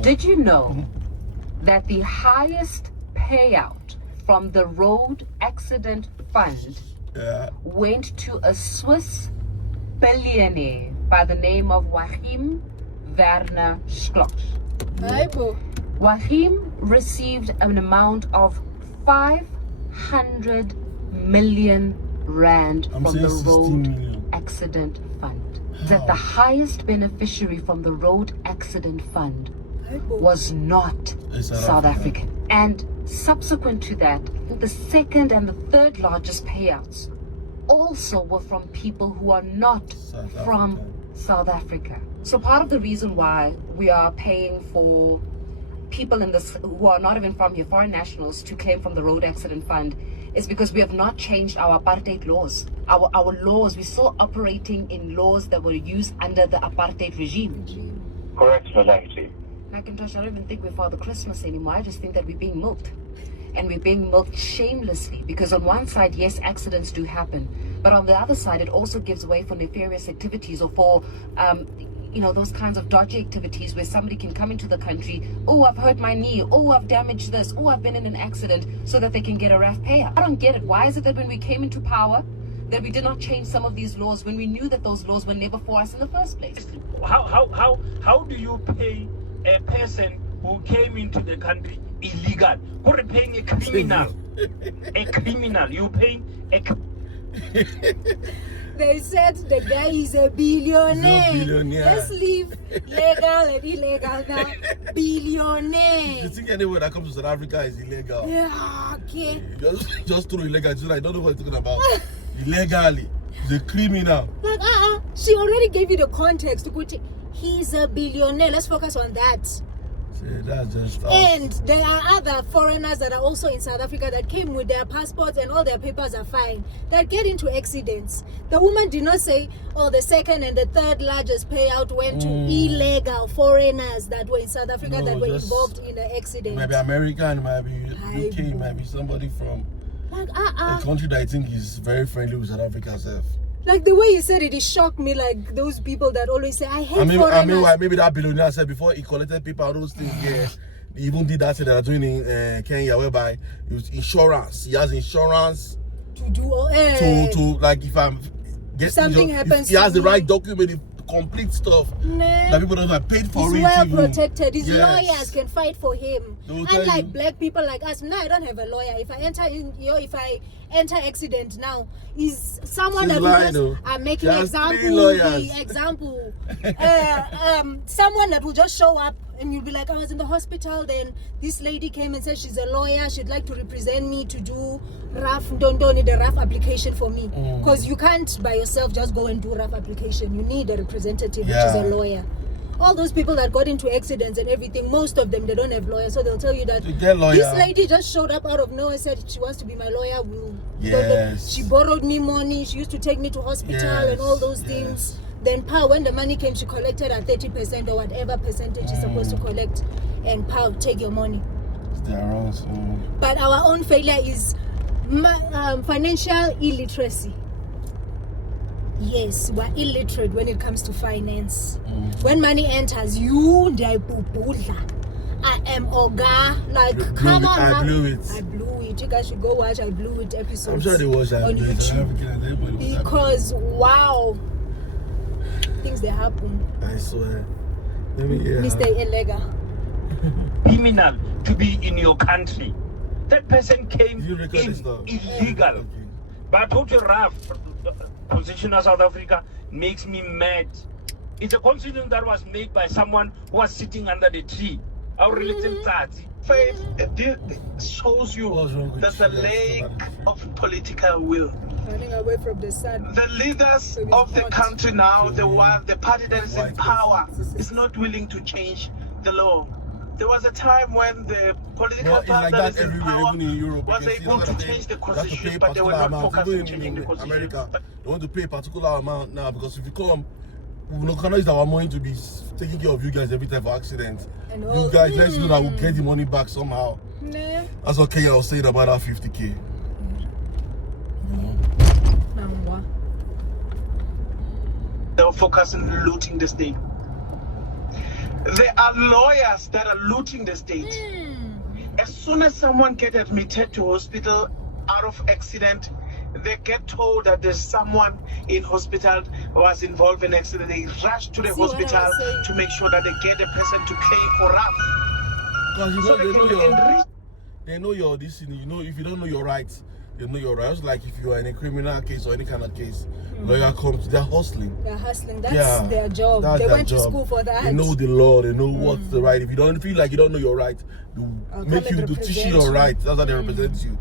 Did you know that the highest payout from the Road Accident Fund went to a Swiss billionaire by the name of Joachim Werner Schloss? Joachim received an amount of 500 million rand from the Road Accident Fund. That the highest beneficiary from the Road Accident Fund was not South African. And subsequent to that, the second and the third largest payouts also were from people who are not from South Africa. So part of the reason why we are paying for people in this who are not even from here, foreign nationals, to claim from the Road Accident Fund is because we have not changed our apartheid laws. Our laws, we're still operating in laws that were used under the apartheid regime. Correct, Malangti. Macintosh, I don't even think we're Father Christmas anymore. I just think that we're being milked. And we're being milked shamelessly, because on one side, yes, accidents do happen, but on the other side, it also gives way for nefarious activities, or for those kinds of dodgy activities where somebody can come into the country, oh, I've hurt my knee, oh, I've damaged this, oh, I've been in an accident, so that they can get a RAF payout. I don't get it. Why is it that when we came into power that we did not change some of these laws when we knew that those laws were never for us in the first place? How do you pay a person who came into the country illegal? You're paying a criminal. A criminal. You paying a They said the guy is a billionaire. Let's leave legal and illegal now. Billionaire. You think anywhere that comes to South Africa is illegal? Yeah, okay. Just through illegal. Just like, I don't know what you're talking about. Illegally. He's a criminal. Like, she already gave you the context. He's a billionaire. Let's focus on that. See, that's just and there are other foreigners that are also in South Africa that came with their passports and all their papers are fine, that get into accidents. The woman did not say, oh, the second and the third largest payout went to illegal foreigners that were in South Africa that were involved in the accident. Maybe American, maybe UK, maybe somebody from a country that I think is very friendly with South Africa itself. Like the way you said it shocked me. Like those people that always say, I hate foreigners. Maybe that billionaire said before he collected people all those things. Yeah, he even did that thing that they're doing in Kenya, whereby it was insurance. He has insurance to do to like if I'm getting something happens. He has the right document, complete stuff. That people don't have paid for. He's well protected. His lawyers can fight for him. Unlike black people like us, now I don't have a lawyer. If I enter accident now, is someone that will just making example. Someone that will just show up and you'll be like, I was in the hospital, then this lady came and said she's a lawyer, she'd like to represent me to do don't need a RAF application for me, because you can't by yourself just go and do RAF application. You need a representative, which is a lawyer. All those people that got into accidents and everything, most of them, they don't have lawyers, so they'll tell you that this lady just showed up out of nowhere, said she wants to be my lawyer. She borrowed me money, she used to take me to hospital and all those things. Then when the money came, she collected at 30% or whatever percentage she's supposed to collect, and take your money. But our own failure is financial illiteracy. Yes, we're illiterate when it comes to finance. When money enters, I am Oga. Like, come on. I blew it. You guys should go watch I Blew It episodes. I'm sure they watch on YouTube. Because, wow. Things that happen. I swear. Mr. Illegal. Criminal to be in your country. That person came in illegal. But what a rough position of South Africa makes me mad. It's a constitution that was made by someone who was sitting under the tree. Our religion faith shows you there's a lack of political will. Running away from the sun. The leaders of the country now, the party that is in power, is not willing to change the law. There was a time when the political party that is in power was able to change the constitution, but they were not focused on changing the constitution. America, they want to pay a particular amount now, because if you come, we cannot use our money to be taking care of you guys every time for accident. You guys, let's know that we'll get the money back somehow. That's what Kenya was saying about that 50K. They were focused on looting the state. There are lawyers that are looting the state. As soon as someone gets admitted to hospital out of accident, they get told that there's someone in hospital who was involved in accident. They rush to the hospital to make sure that they get the person to claim for RAF. Because you know, So they know your this. You know, if you don't know your rights, they know your rights. Like if you are in a criminal case or any kind of case, lawyer comes, they're hustling. They're hustling. That's their job. They went to school for that. They know the law. They know what's the right. If you don't feel like you don't know your right, they make you to teach you your rights. That's how they represent you.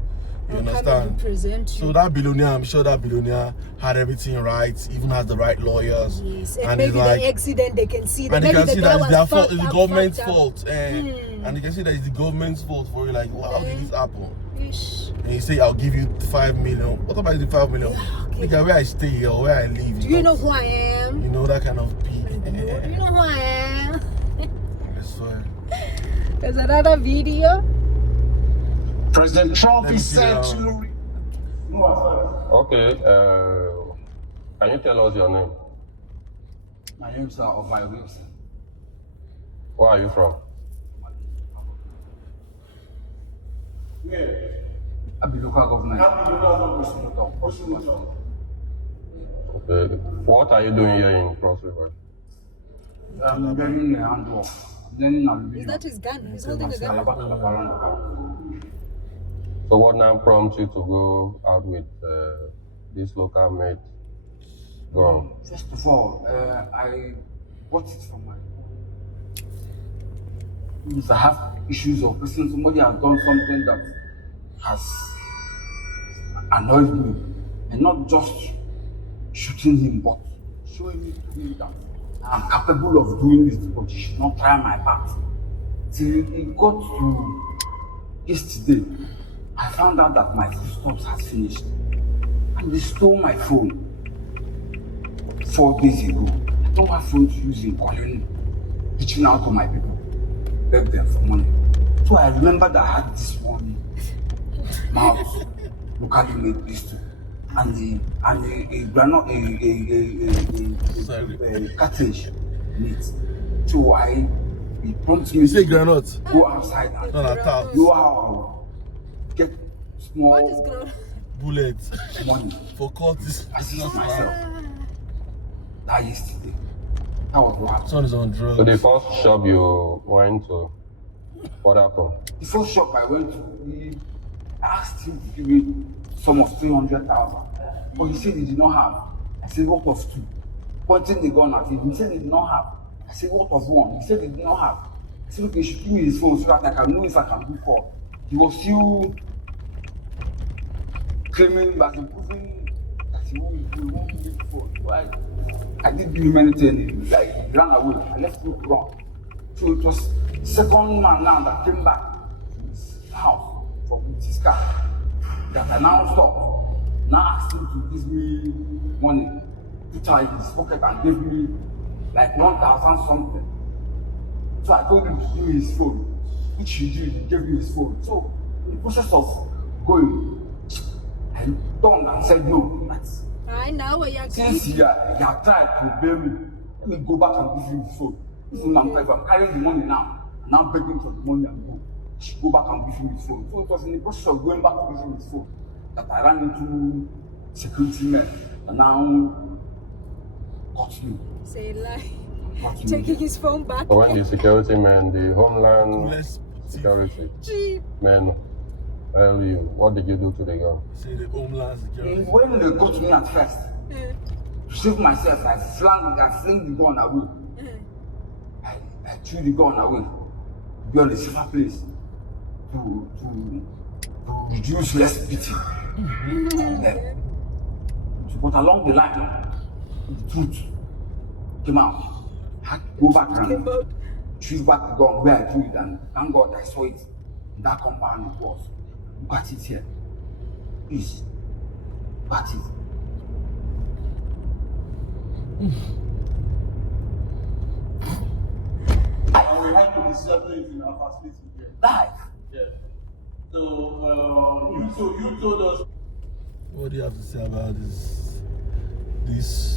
You understand? So that billionaire, I'm sure that billionaire had everything right, even has the right lawyers. Yes, and maybe the accident they can see that. And they maybe can see that it's their fault, it's the government's fault. And they can see that it's the government's fault for you. Like, wow, how did this happen? Ish. And you say, I'll give you 5 million. What about the 5 million? Look at where I stay here or where I live. Do you know who I am? You know that kind of people. You know who I am? I swear. There's another video. President Trump is said to... Okay, can you tell us your name? My name is Ovai Wilson. Where are you from? I'll be local government. Okay, what are you doing here in Cross River? I'm wearing a hand off. Then Is that his gun? He's holding a gun. So what now prompts you to go out with this local mate girl? First of all, I bought it from my... If I have issues or person, somebody has done something that has annoyed me, and not just shooting him, but showing me to him that I'm capable of doing this, but you should not try my part. Till it got to yesterday, I found out that my foodstuffs has finished, and they stole my phone 4 days ago. I don't have phone to use in calling, reaching out to my people, beg them for money. So I remember that I had this one mouse, locally made pistol, and a cartridge in it. So he prompted me to go outside and know how I will get small bullets money for courts. I see myself. That yesterday. That was what happened. Son is on drugs. So the first shop you went to, what happened? The first shop I went to, I asked him to give me sum of 300,000. But he said he did not have. I said, what of 2? Pointing the gun at him. He said he did not have. I said, what of 1? He said he did not have. I said, okay, you should give me his phone so that I can know if I can do call. He was still claiming that he proving that he won't give the phone. Why? I didn't do him anything. Like, he ran away. I left him run. So it was the second man now that came back to his house with his car that I now stopped. Now asked him to give me money, put her in his pocket and gave me like 1,000 something. So I told him to give me his phone, which he did. He gave me his phone. So in the process of going, I turned and said no. I know what you're Since he had tried to obey me, let me go back and give him his phone. If I'm carrying the money now, and I'm begging for the money and go, I should go back and give him his phone. So it was in the process of going back to give him his phone that I ran into security men and now got me. Say lie. Taking his phone back. So when the security men, the Homeland Security men, tell you, what did you do to the gun? Say the Homeland Security. When they got me at first, to save myself, I flung the gun away. I threw the gun away to be on a safer place to reduce less pity. But along the line, the truth came out. I had to go back and choose back the gun where I threw it, and thank God I saw it in that compound it was. Look at it here. Please, look at it. We had to be separate in our facility here. Live. Yeah. So you told us. What do you have to say about this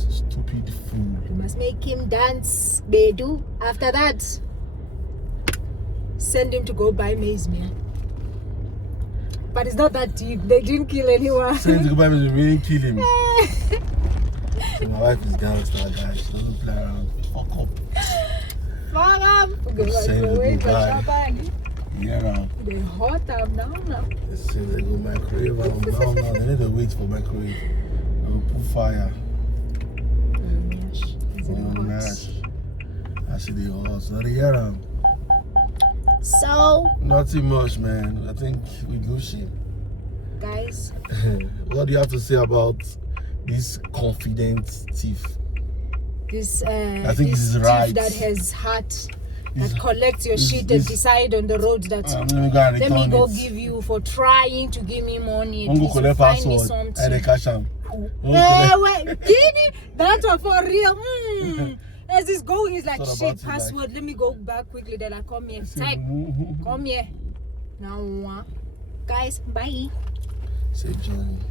stupid fool? You must make him dance, Bedu. After that, send him to go buy maize meal. But it's not that deep. They didn't kill anyone. Send him to go buy maize meal, we didn't kill him. So my wife is gangster, guys. She doesn't play around. Fuck up. Send him to go buy. Yeah, they hot up now. As soon as they go microwave, now, they need to wait for microwave. They'll put fire. Mash. I see the horse. So they hear them. So Nothing much, man. I think we go shit. Guys. What do you have to say about this confident thief? This I think this is thief right. that has heart. That collects your shit and decide on the road that let me go give you for trying to give me money. I'm going to find me something. And cash him. Wait, that's for real. As this going, he's like, shit, password. Let me go back quickly. Then I come here. Type. Come here. Now, guys, bye. Safe journey.